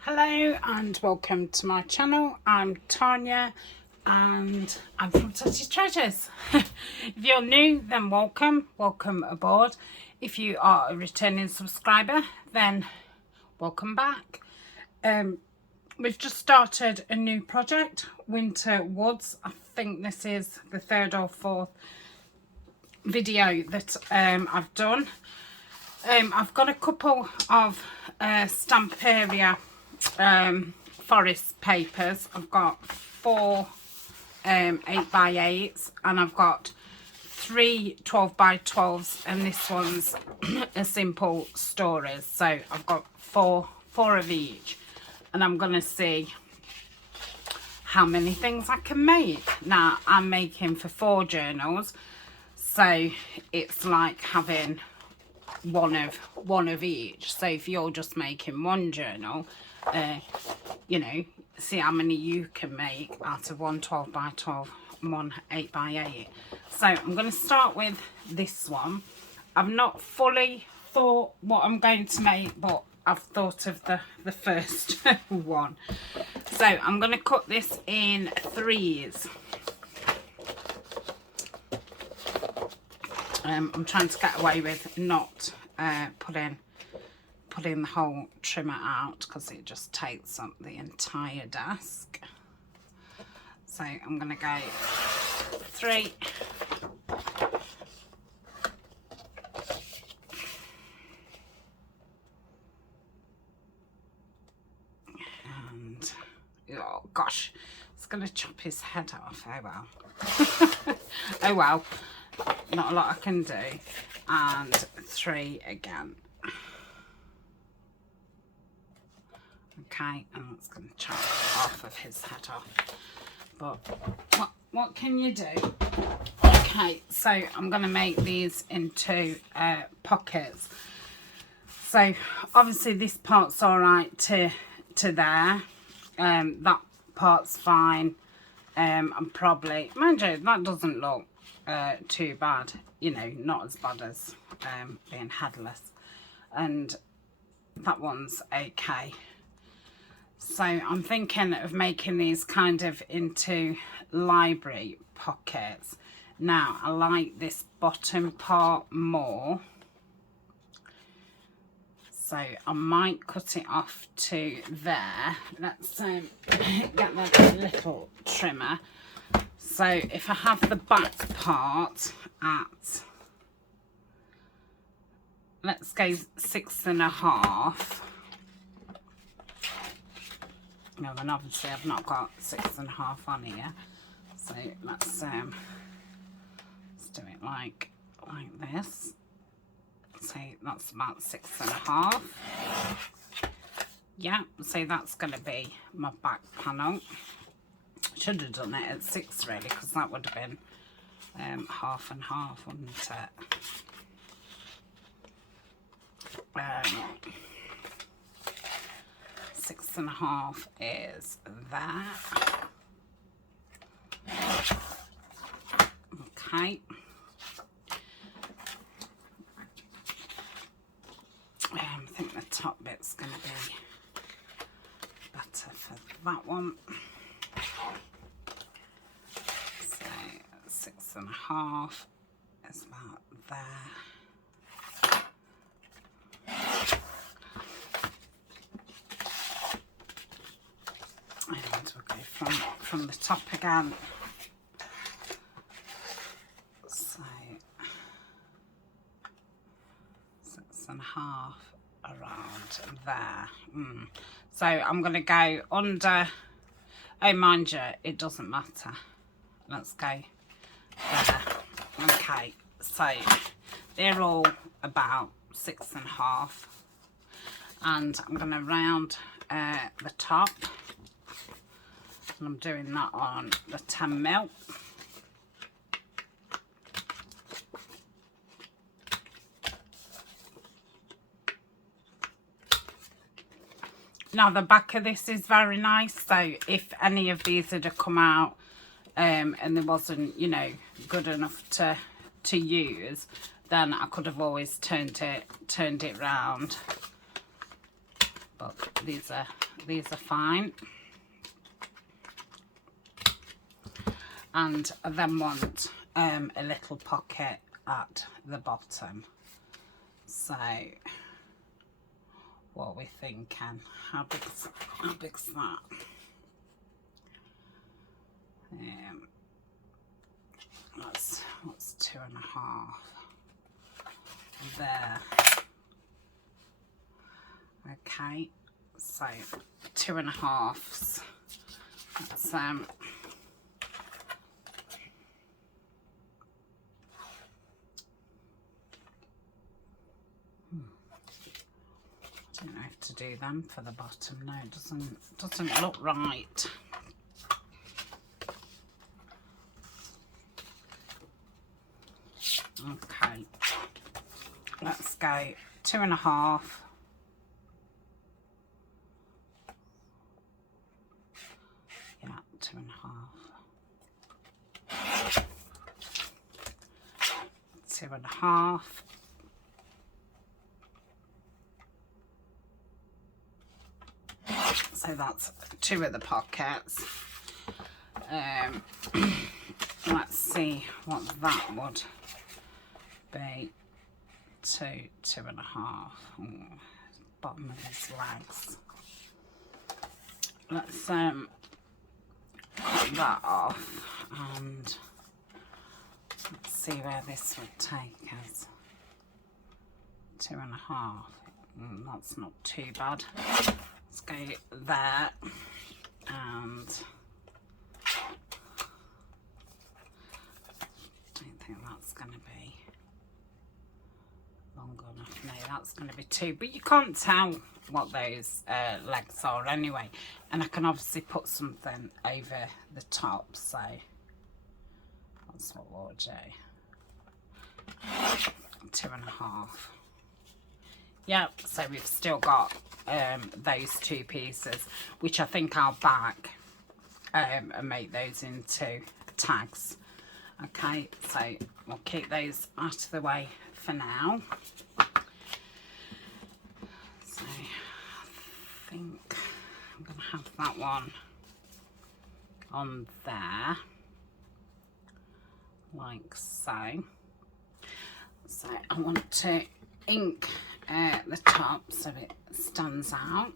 Hello and welcome to my channel. I'm Tanya and I'm from Touchy Treasures. If you're new, then welcome aboard. If you are a returning subscriber, then welcome back. We've just started a new project, Winter Woods. I think this is the third or fourth video that I've done. I've got a couple of Stamperia forest papers. I've got 4 8x8s and I've got 3 12x12s, and this one's a simple stories. So I've got four of each, and I'm gonna see how many things I can make. Now I'm making for 4 journals, so it's like having one of each. So if you're just making one journal, you know, see how many you can make out of one 12x12 and one 8x8. So I'm going to start with this one. I've not fully thought what I'm going to make, but I've thought of the first one. So I'm going to cut this in 3s. I'm trying to get away with not putting the whole trimmer out because it just takes up the entire desk. So I'm going to go 3. And oh gosh, it's going to chop his head off. Oh well. Oh well. Not a lot I can do. And 3 again. Okay, and that's going to chop half of his head off. But what can you do? Okay, so I'm going to make these into pockets. So obviously this part's all right to there. That part's fine. I'm probably, mind you, that doesn't look too bad, you know, not as bad as being headless, and that one's okay. So I'm thinking of making these kind of into library pockets. Now I like this bottom part more, so I might cut it off to there. Let's get that little trimmer. So if I have the back part at, let's go 6.5. No, then obviously I've not got 6.5 on here. So let's do it like this. So that's about 6.5. Yeah, so that's going to be my back panel. Should have done it at 6 really, because that would have been half and half, wouldn't it? 6.5 is that. Okay. I think the top bit's going to be better for that one. So 6.5 is about there. And we'll go from the top again. So 6.5 around there. So I'm going to go under. Oh, mind you, it doesn't matter. Let's go there. Okay, so they're all about 6.5, and I'm going to round the top, and I'm doing that on the 10mm. Now the back of this is very nice, so if any of these had come out and there wasn't, you know, good enough to use, then I could have always turned it round but these are fine. And I then want a little pocket at the bottom. So what are we thinking? How big's that? That's 2.5 there. Okay, so 2.5s. That's I don't know if to do them for the bottom. No, it doesn't look right. Okay, let's go 2.5. Yeah, 2.5. 2.5. So that's 2 of the pockets. Let's see what that would be. 2.5. Bottom of his legs. Let's cut that off and let's see where this would take us. 2.5. That's not too bad. Let's go there, and don't think that's going to be long enough. No, that's going to be 2, but you can't tell what those legs are anyway, and I can obviously put something over the top, so that's what we'll do. 2.5. Yep, so we've still got those 2 pieces, which I think I'll back and make those into tags. Okay, so we'll keep those out of the way for now. So I think I'm going to have that one on there, like so. So I want to ink the top so it stands out.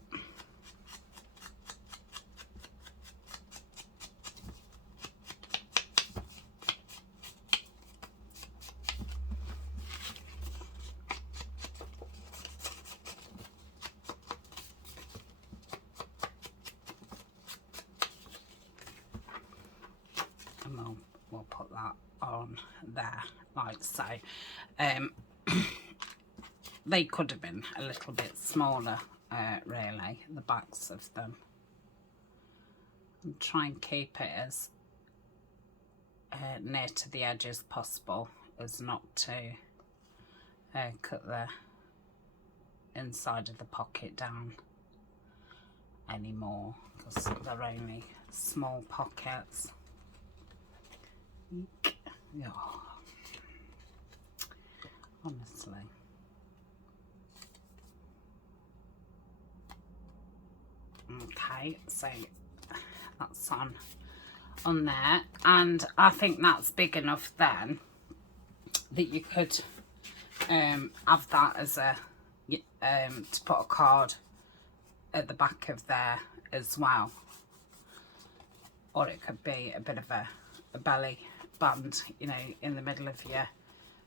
And we'll put that on there like so. They could have been a little bit smaller, really, the backs of them. And try and keep it as near to the edge as possible, as not to cut the inside of the pocket down anymore, because they're only small pockets. Yeah. Honestly. Okay, so that's on there, and I think that's big enough then that you could have that as a to put a card at the back of there as well, or it could be a bit of a belly band, you know, in the middle of your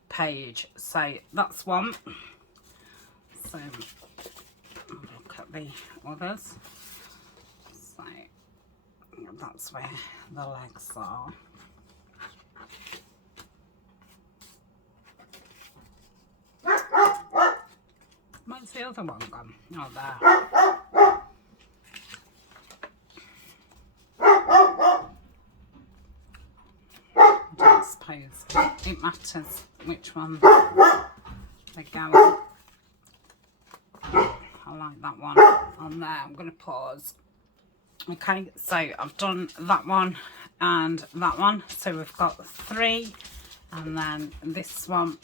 page. So that's one. So look at the others. So that's where the legs are. Where's the other one gone? Oh, there. I don't suppose it matters which one they go. I like that one on there. I'm going to pause. Okay, so I've done that one and that one. So we've got 3, and then this one.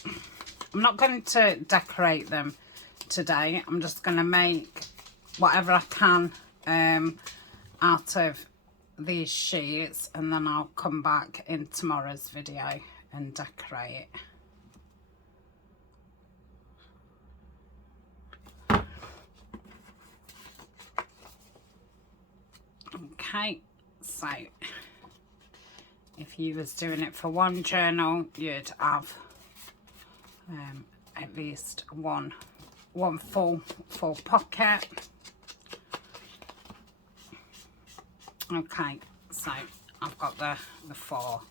I'm not going to decorate them today. I'm just going to make whatever I can out of these sheets, and then I'll come back in tomorrow's video and decorate. Okay, so if you was doing it for one journal, you'd have at least one full pocket. Okay, so I've got the 4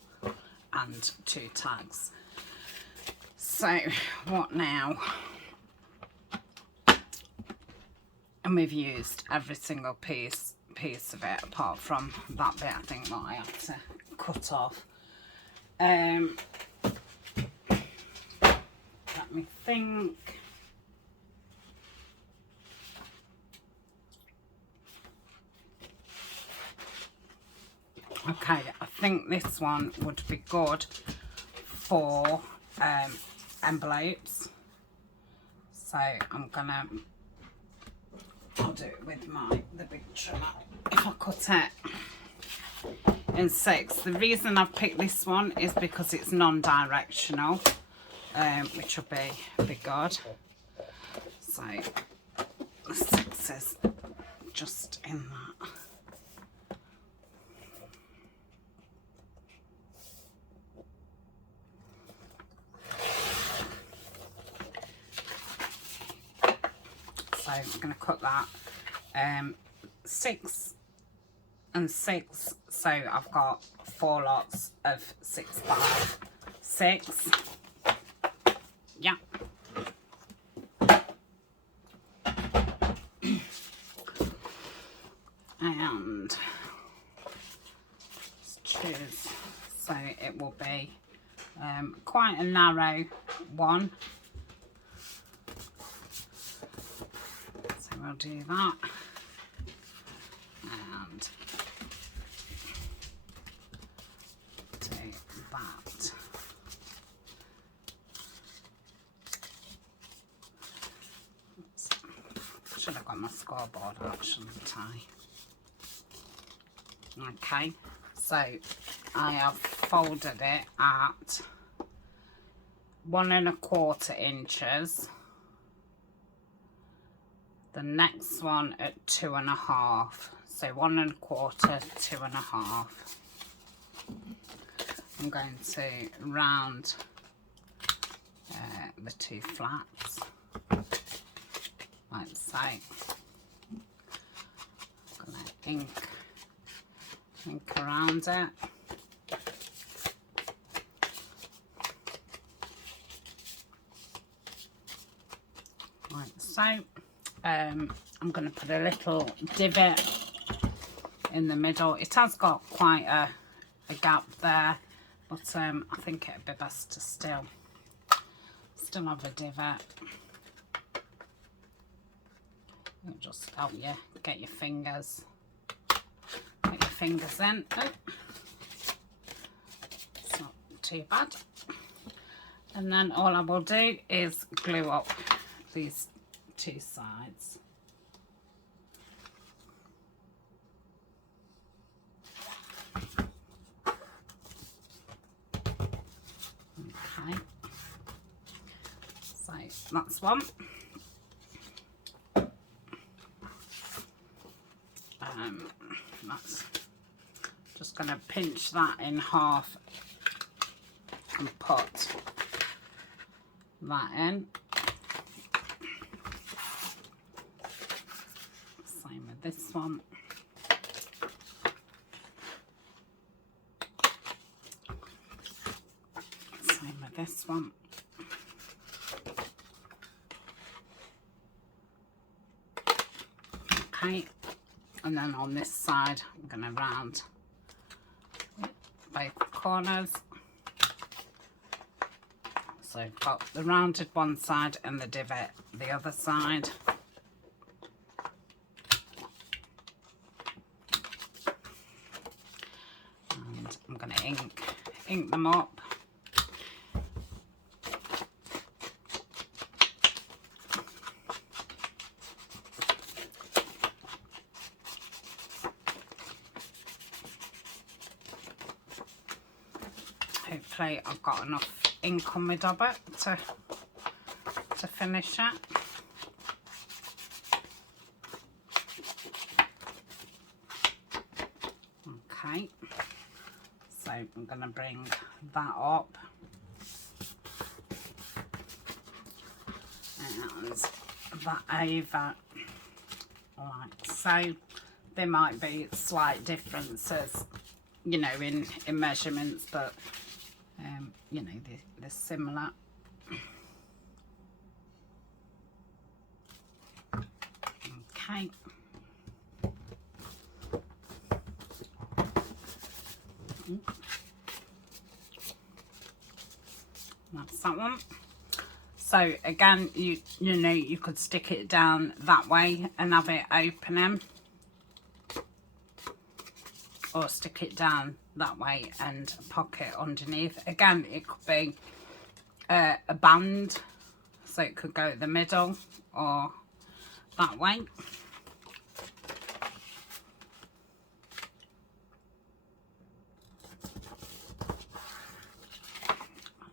and 2 tags. So what now? And we've used every single piece of it, apart from that bit I think that I had to cut off. Let me think. Okay, I think this one would be good for envelopes. So I'll do it with the big trimmer. If I cut it in 6. The reason I've picked this one is because it's non-directional, which will be good. So the 6 is just in that. So I'm going to cut that 6 and 6, so I've got 4 lots of 6 by 6. Yeah. And let's choose, so it will be quite a narrow one. We'll do that, and do that. Should have got my scoreboard out, shouldn't I? Okay, so I have folded it at 1 1/4 inches. The next one at 2 1/2, so 1 1/4, 2 1/2. I'm going to round the 2 flaps like so. I'm going to ink around it. Like so. I'm going to put a little divot in the middle. It has got quite a gap there, but I think it'd be best to still have a divot. It'll just help you get your fingers in. Oh, it's not too bad. And then all I will do is glue up these 2 sides. Okay, so that's one. That's just going to pinch that in half and put that in. Same with this one. Same with this one. Okay, and then on this side I'm going to round both corners. So I've got the rounded one side and the divot the other side. And I'm going to ink them up. hopefully I've got enough ink on my dobber to finish it. Okay, so I'm going to bring that up and that over like so. There might be slight differences, you know, in measurements, but you know, they're similar. Okay. That's that one. So again, you know, you could stick it down that way and have it opening, or stick it down that way and pocket underneath. Again, it could be a band, so it could go the middle or that way.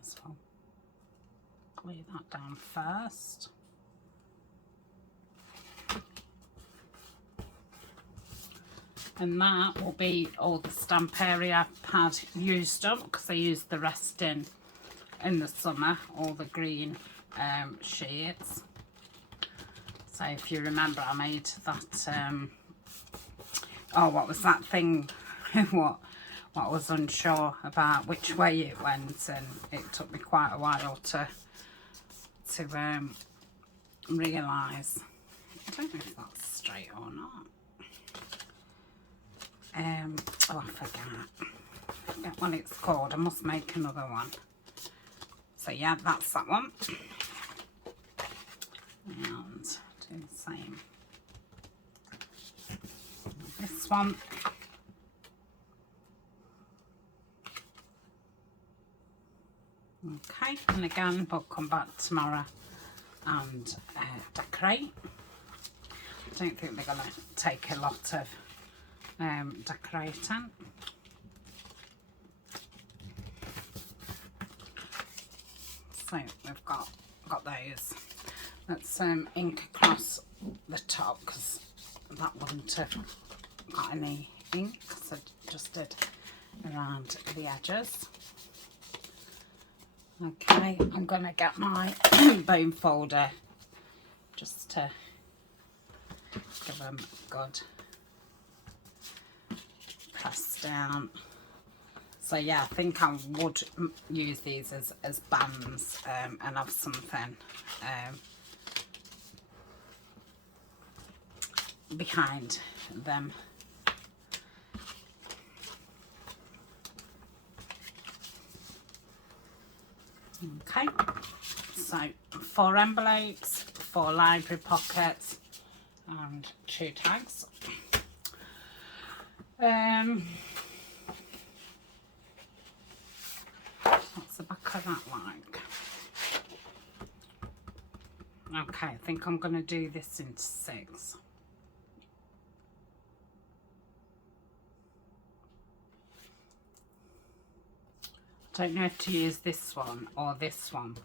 So I'll glue that down first. And that will be all the Stamperia pad used up, because I used the rest in the summer, all the green shades. So if you remember, I made that, oh, what was that thing, what I was unsure about which way it went, and it took me quite a while to realise. I don't know if that's straight or not. Oh, I forget what it's called. I must make another one. So yeah, that's that one. And do the same. This one. Okay, and again, we'll come back tomorrow and decorate. I don't think they're going to take a lot of decorating. So we've got those. Let's ink across the top, because that wouldn't have got any ink, so just did around the edges. Okay, I'm going to get my bone folder just to give them a good press down. So yeah, I think I would use these as bands and have something behind them. Okay, so 4 envelopes, 4 library pockets and 2 tags. What's the back of that like? Okay, I think I'm going to do this into 6. I don't know if to use this one or this one.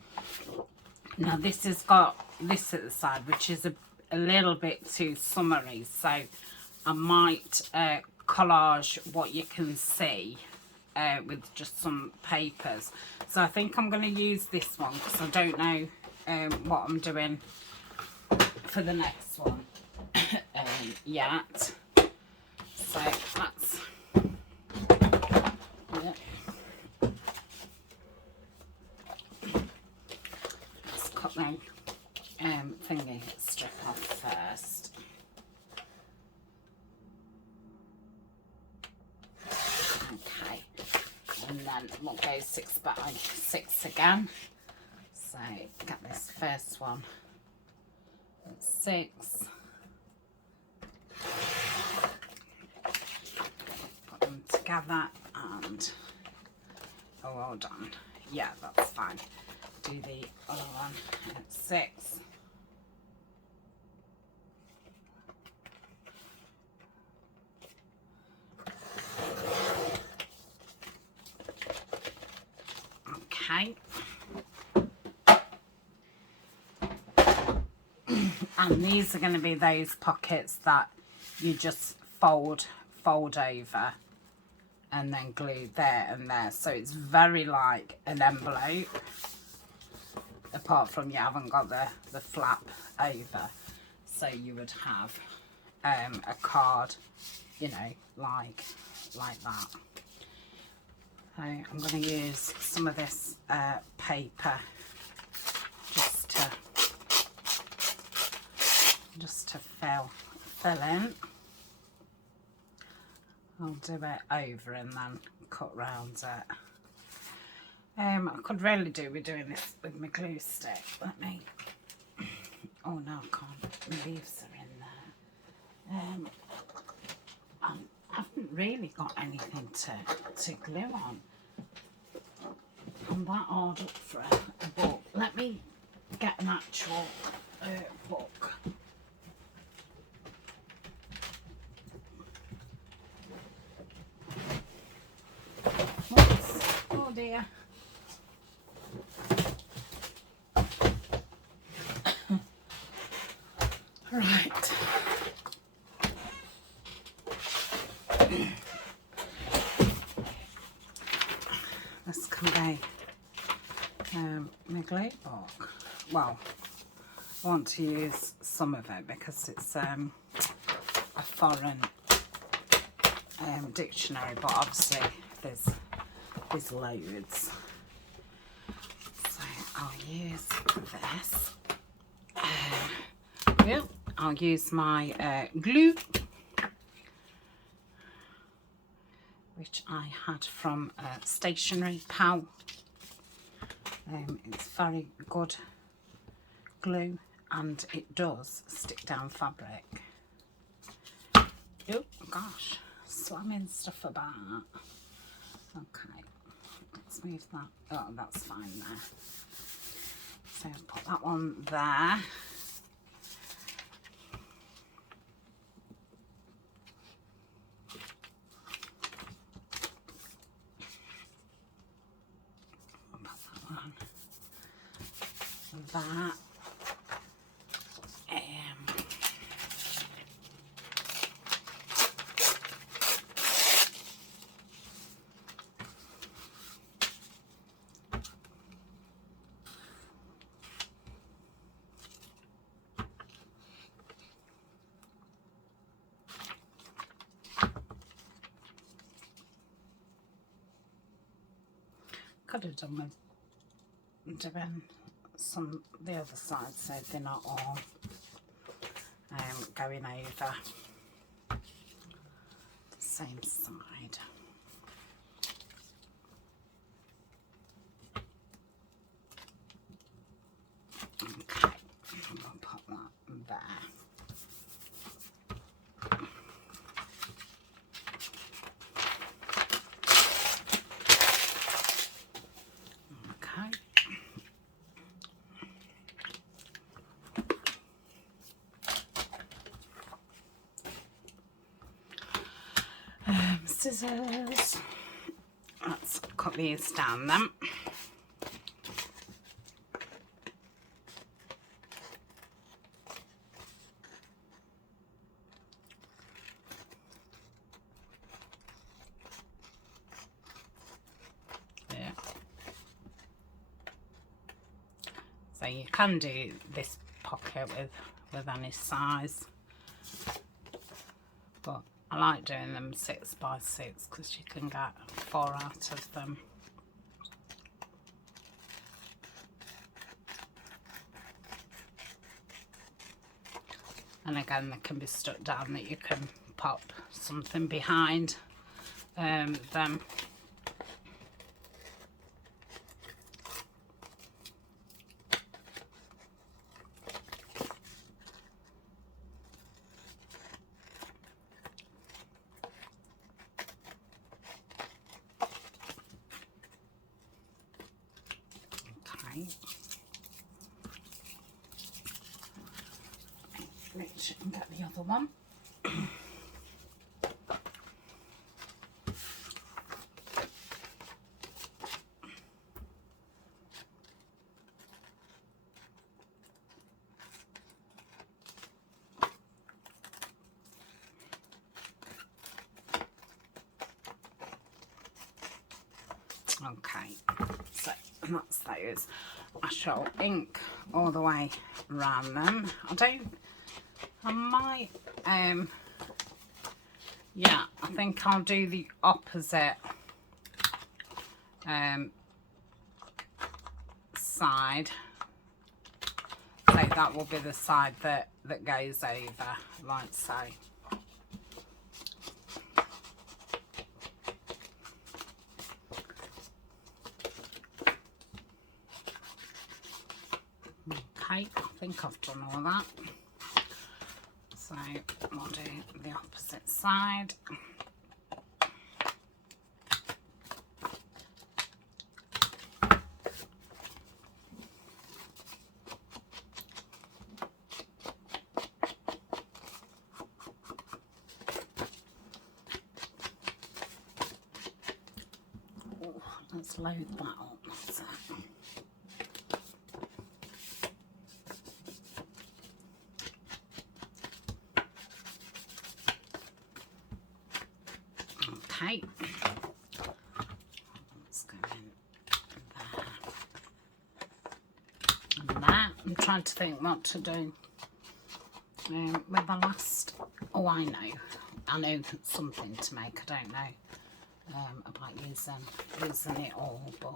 Now this has got this at the side, which is a little bit too summery, so I might collage what you can see with just some papers. So I think I'm going to use this one, because I don't know what I'm doing for the next one yet. So that's yeah. Let's cut my thingy strip off first. Okay, and then we'll go 6 by 6 again. So get this first one at 6. Put them together and oh, well done. Yeah, that's fine. Do the other one at 6. And these are going to be those pockets that you just fold over and then glue there and there. So it's very like an envelope, apart from you haven't got the flap over. So you would have a card, you know, like that. So I'm going to use some of this paper just to fill in. I'll do it over and then cut round it. I could really do with doing this with my glue stick. Let me. Oh no, I can't. My leaves are in there. I haven't really got anything to glue on. I'm that hard up for a book. Let me get an actual book. Oops. Oh dear. Right. This can be my glue book. Well, I want to use some of it because it's a foreign dictionary, but obviously there's loads. So I'll use this. I'll use my glue, which I had from Stationery Pal. It's very good glue and it does stick down fabric. Oh gosh, slamming stuff about. Okay, let's move that. Oh, that's fine there. So I'll put that one there. That could have done with doing some the other side so they're not all going over the same side. Okay, I'll put that there. Scissors. Let's cut these down then. Yeah. So you can do this pocket with any size, but I like doing them 6 by 6 because you can get 4 out of them. And again, they can be stuck down that you can pop something behind them. Reach and get the other one. Okay, so that's those. I shall ink all the way around them. I might, yeah, I think I'll do the opposite side. So that will be the side that goes over, like so. Okay, I think I've done all that. So we'll do the opposite side. Oh, let's load that up. So. Okay, let's go in there and there. I'm trying to think what to do with the last. Oh, I know something to make. I don't know about using it all, but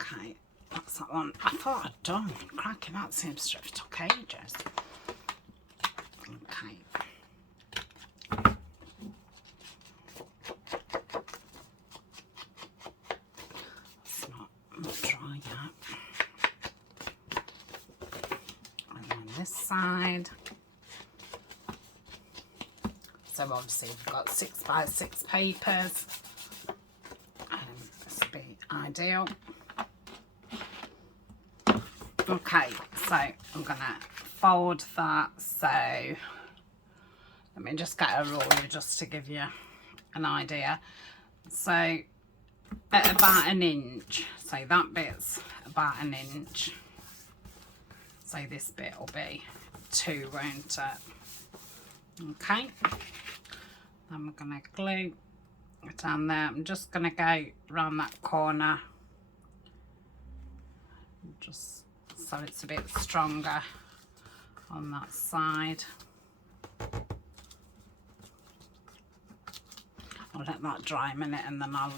okay. That's that one. I thought I'd done. Cracking, that seems to have took ages. Okay. It's not dry yet. And then this side. So obviously we've got 6x6 papers. This would be ideal. Okay, so I'm gonna fold that. So let me just get a ruler just to give you an idea. So at about an inch, so that bit's about an inch. So this bit will be 2, won't it? Okay. Then we're gonna glue it down there. I'm just gonna go around that corner, just so it's a bit stronger on that side. I'll let that dry a minute and then I'll,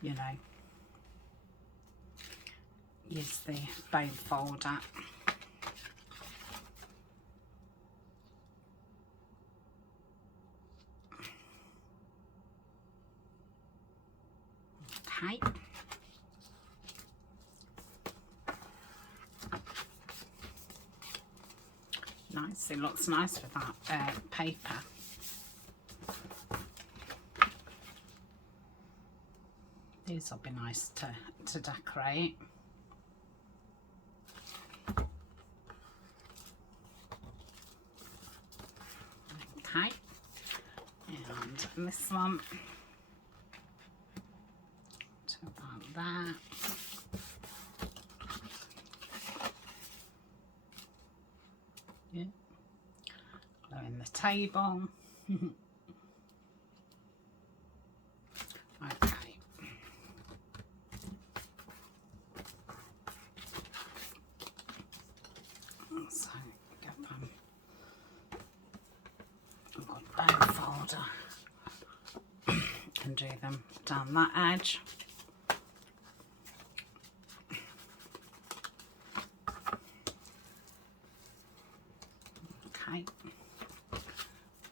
you know, use the bone folder. Okay. Nice, it looks nice with that paper. These will be nice to decorate. Okay, and this one to about that. Yeah, in the table. Okay. So get them a good bone folder and do them down that edge. Okay,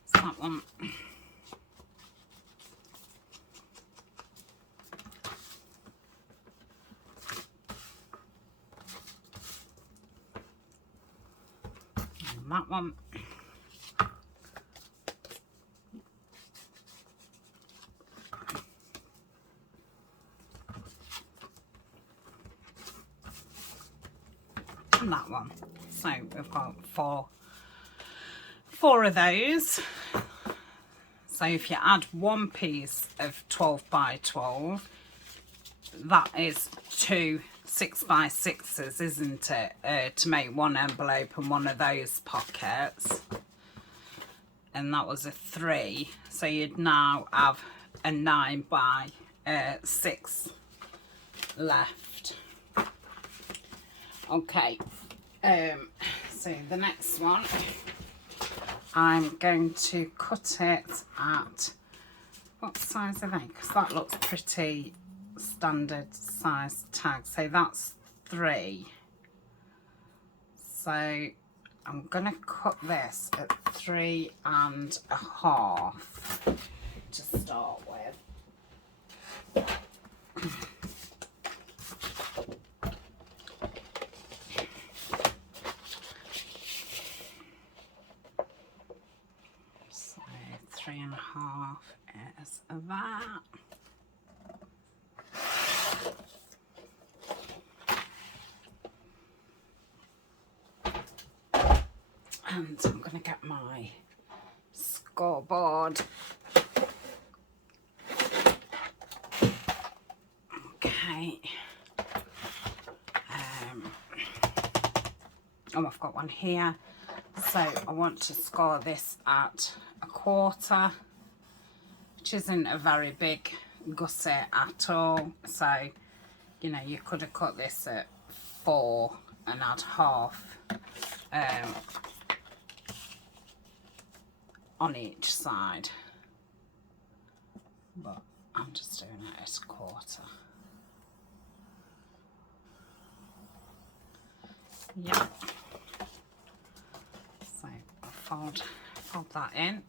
so that one. And that one. And that one. So we've got four of those. So if you add one piece of 12 by 12, that is 2 6x6s, isn't it, to make one envelope and one of those pockets, and that was a 3, so you'd now have a 9x6 left. Okay, so the next one, I'm going to cut it at, what size are they? Because that looks pretty standard size tag. So that's 3. So I'm going to cut this at 3.5 to start with. So 3.5 is that. And I'm going to get my scoreboard. Okay. Oh, I've got one here. So I want to score this at 1/4, which isn't a very big gusset at all. So, you know, you could have cut this at 4 and add half on each side. But I'm just doing it at 1/4. Yeah. So I'll fold that in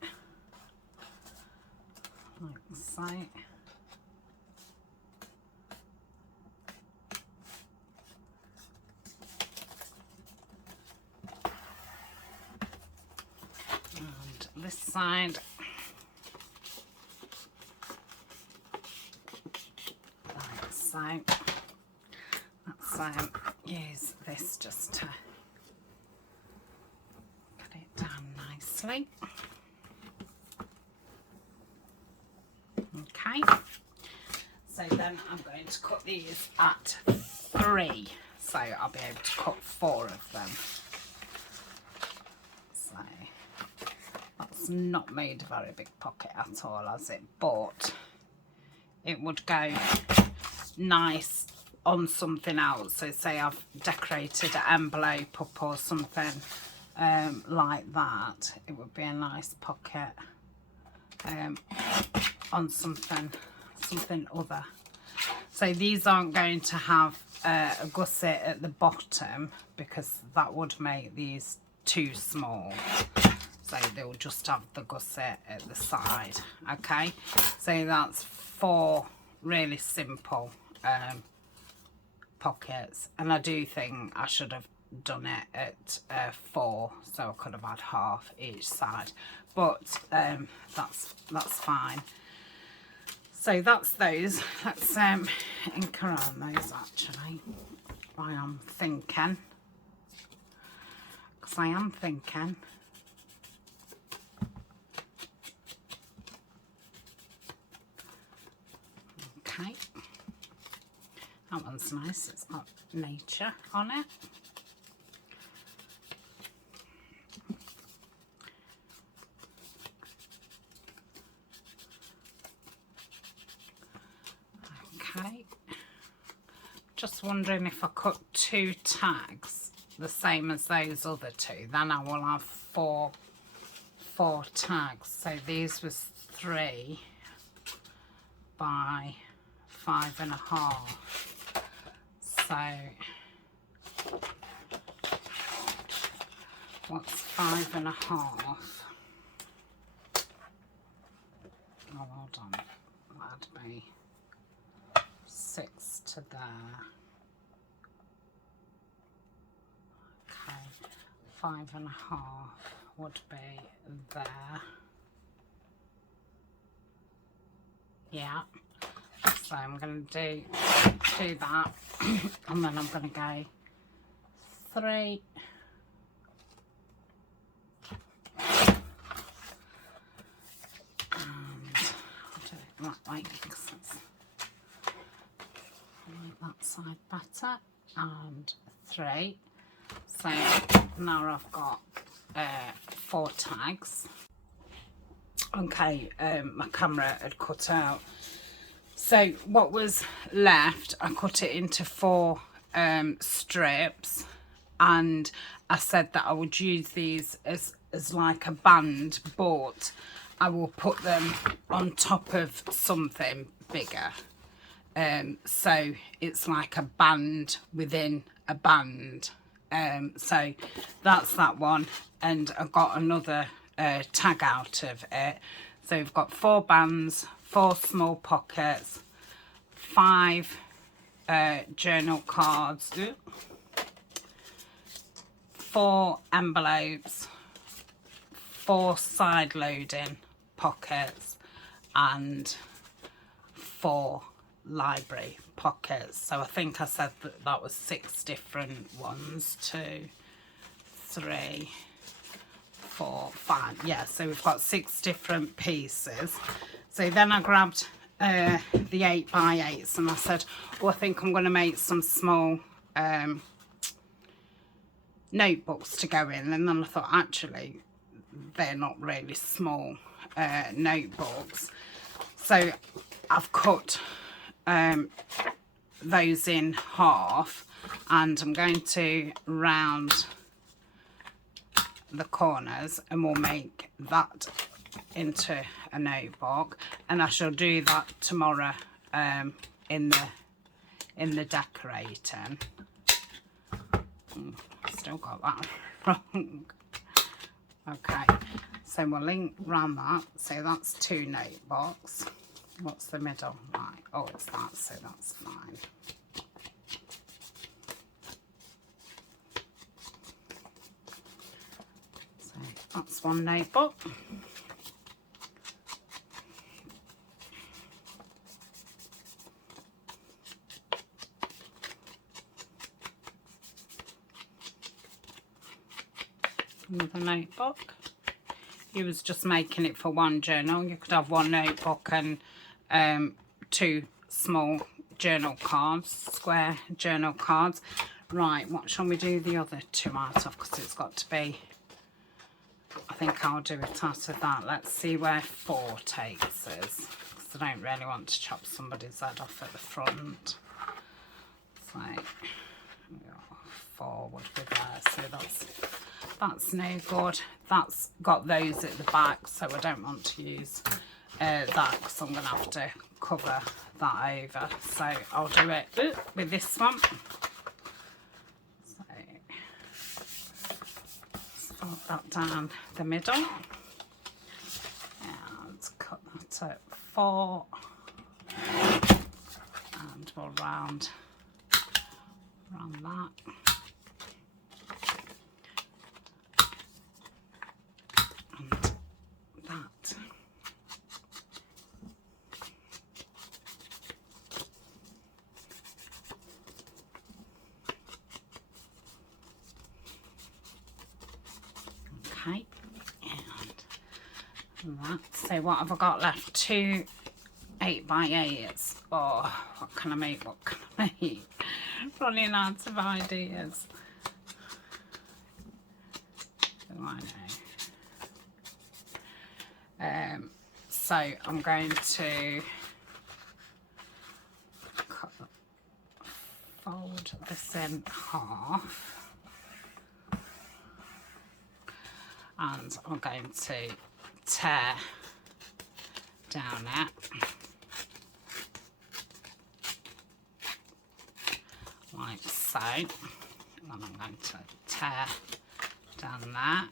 like so. And this side, like so. Let's use this just to put it down nicely. Okay, so then I'm going to cut these at 3, so I'll be able to cut 4 of them. So that's not made a very big pocket at all, has it? But it would go nice on something else. So say I've decorated an envelope up or something like that, it would be a nice pocket on something other. So these aren't going to have a gusset at the bottom because that would make these too small. So they'll just have the gusset at the side. Okay, so that's 4 really simple pockets, and I do think I should have done it at 4, so I could have had half each side, but that's fine. So that's those. Let's ink around those actually while I'm thinking, because I am thinking. Okay, that one's nice, it's got nature on it. Okay, just wondering if I cut 2 tags the same as those other 2, then I will have 4 tags. So these was 3 by 5.5. So what's 5.5? Oh, hold on, that'd be 6 to there. Okay, 5.5 would be there. Yeah, so I'm going to do that, and then I'm going to go 3, and I'll do it that way because I like that side better. and 3. So now I've got 4 tags. Okay, my camera had cut out. So what was left, I cut it into 4 strips, and I said that I would use these as like a band, but I will put them on top of something bigger. So it's like a band within a band. So that's that one, and I got another tag out of it. So we've got 4 bands, 4 small pockets, 5 journal cards, 4 envelopes, 4 side loading pockets, and 4 library pockets. So I think I said that that was 6 different ones. 2, 3, 4, 5. Yeah, so we've got 6 different pieces. So then I grabbed the 8x8s, and I said, oh, I think I'm going to make some small notebooks to go in. And then I thought, actually, they're not really small notebooks. So I've cut those in half, and I'm going to round the corners, and we'll make that into a notebook, and I shall do that tomorrow in the decorating. Still got that wrong. Okay, so we'll link round that. So that's 2 notebooks. What's the middle? Right. Oh, it's that, so that's 9. So that's 1 notebook. Another notebook. He was just making it for 1 journal. You could have 1 notebook and 2 small journal cards, square journal cards. Right, what shall we do the other 2 out of? Because it's got to be, I think I'll do it out of that. Let's see where 4 takes us, because I don't really want to chop somebody's head off at the front. So 4 would be there, so that's no good. That's got those at the back, so I don't want to use that, because I'm going to have to cover that over. So I'll do it with this one. So sort that down the middle, and cut that at 4, and we'll round that. Okay, and that. So what have I got left? 2 8x8s. Oh, what can I make? What can I make? Running out of ideas. Oh, I know. So I'm going to fold this in half, and I'm going to tear down it like so, and then I'm going to tear down that,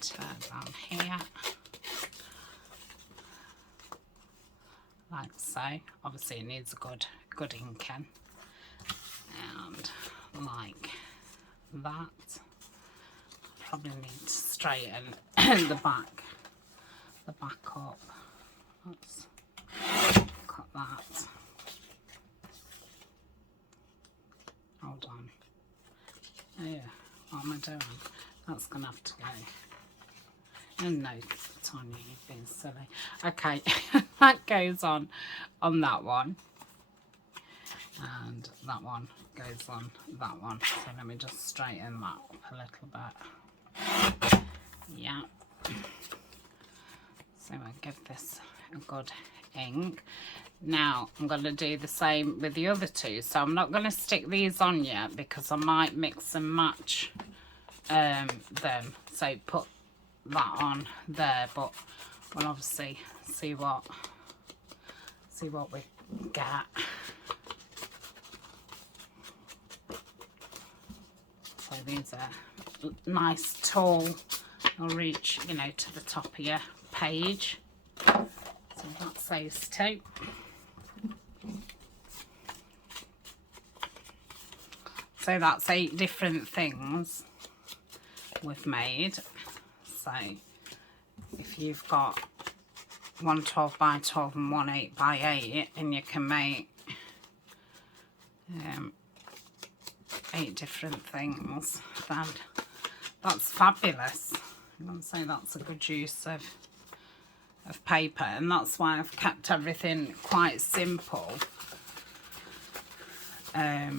tear down here like so. Obviously it needs a good inking, and like that. Probably need to straighten the back up. Let's cut that. Hold on. Oh yeah, what am I doing? That's gonna have to go. Oh no, Tanya, you've been silly. Okay, that goes on that one. And that one goes on that one. So let me just straighten that up a little bit. Yeah. So I'll give this a good ink. Now I'm going to do the same with the other two. So I'm not going to stick these on yet because I might mix and match them. So put that on there, but we'll obviously see what we get. So these are nice, tall. They'll reach, you know, to the top of your page. So that's those two. So that's 8 different things we've made. So if you've got one 12 by 12 and one 8 by 8, and you can make 8 different things, then that's fabulous. I'm going to say that's a good use of paper, and that's why I've kept everything quite simple. I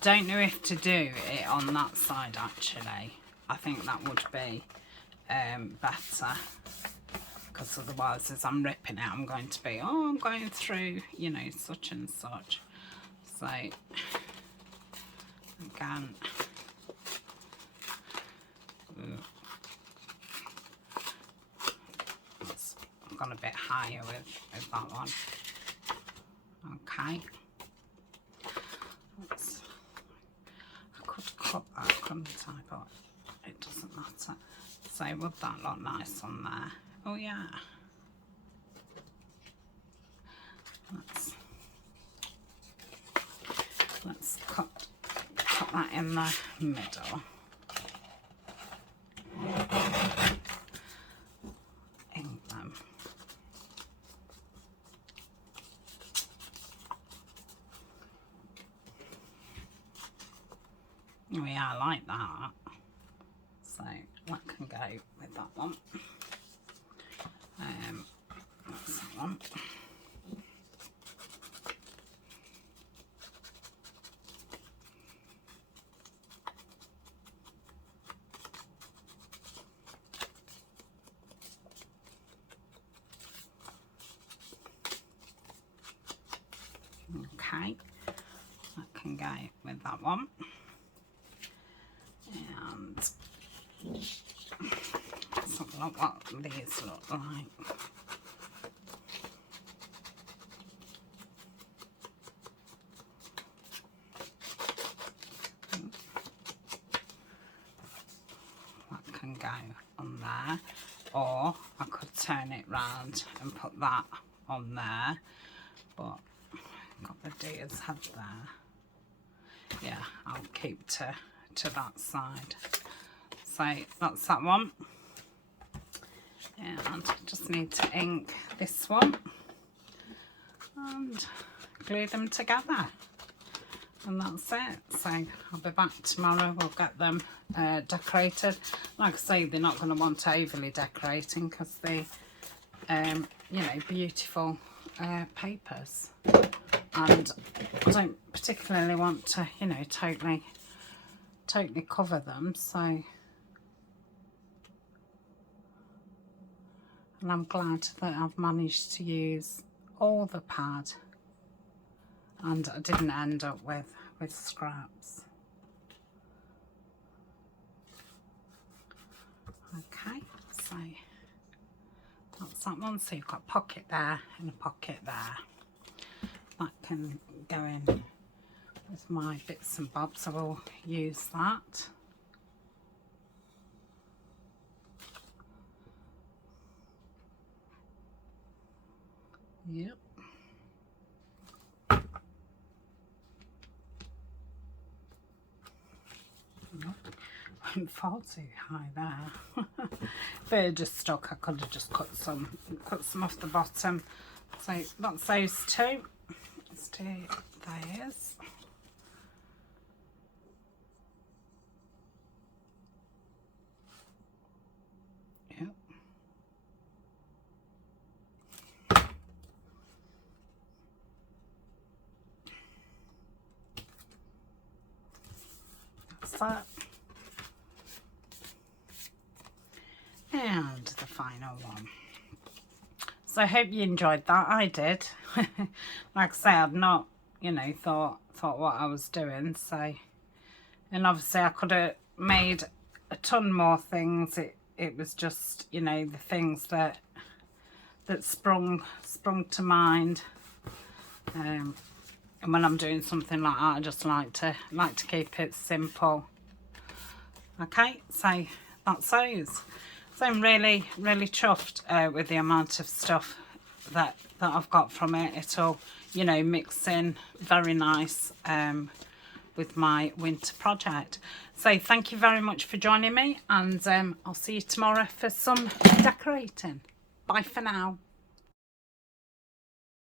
don't know if to do it on that side actually. I think that would be better, because otherwise as I'm ripping it I'm going to be, oh, I'm going through, you know, such and such. So again, I've gone a bit higher with that one. Okay. I could cut that, couldn't I? But it doesn't matter. So would that look nice on there? Oh yeah. Let's cut that in the middle. Ink them. Oh yeah, I like that. So that can go with that one. That's that one. Okay, that can go with that one. And let's have a look what these look like. That can go on there, or I could turn it round and put that on there, but I've got the deer's head there. Yeah, I'll keep to that side. So that's that one, and I just need to ink this one and glue them together, and that's it. So I'll be back tomorrow. We'll get them decorated. Like I say, they're not going to want overly decorating because they you know, beautiful papers, and I don't particularly want to, you know, totally cover them. So, and I'm glad that I've managed to use all the pad and I didn't end up with scraps. Okay, so that's that one. So you've got a pocket there and a pocket there. That can go in with my bits and bobs, so I will use that. Yep. Went far too high there. If it had just stuck, I could have just cut some off the bottom. So that's those two. Let's do those. it. And the final one. So I hope you enjoyed that. I did. Like I say, I'd not, you know, thought what I was doing. So, and obviously I could have made a ton more things. It was just, you know, the things that sprung to mind. And when I'm doing something like that, I just like to keep it simple. Okay, so that's those. So I'm really chuffed with the amount of stuff that I've got from it. It'll, you know, mix in very nice with my winter project. So thank you very much for joining me, and I'll see you tomorrow for some decorating. Bye for now.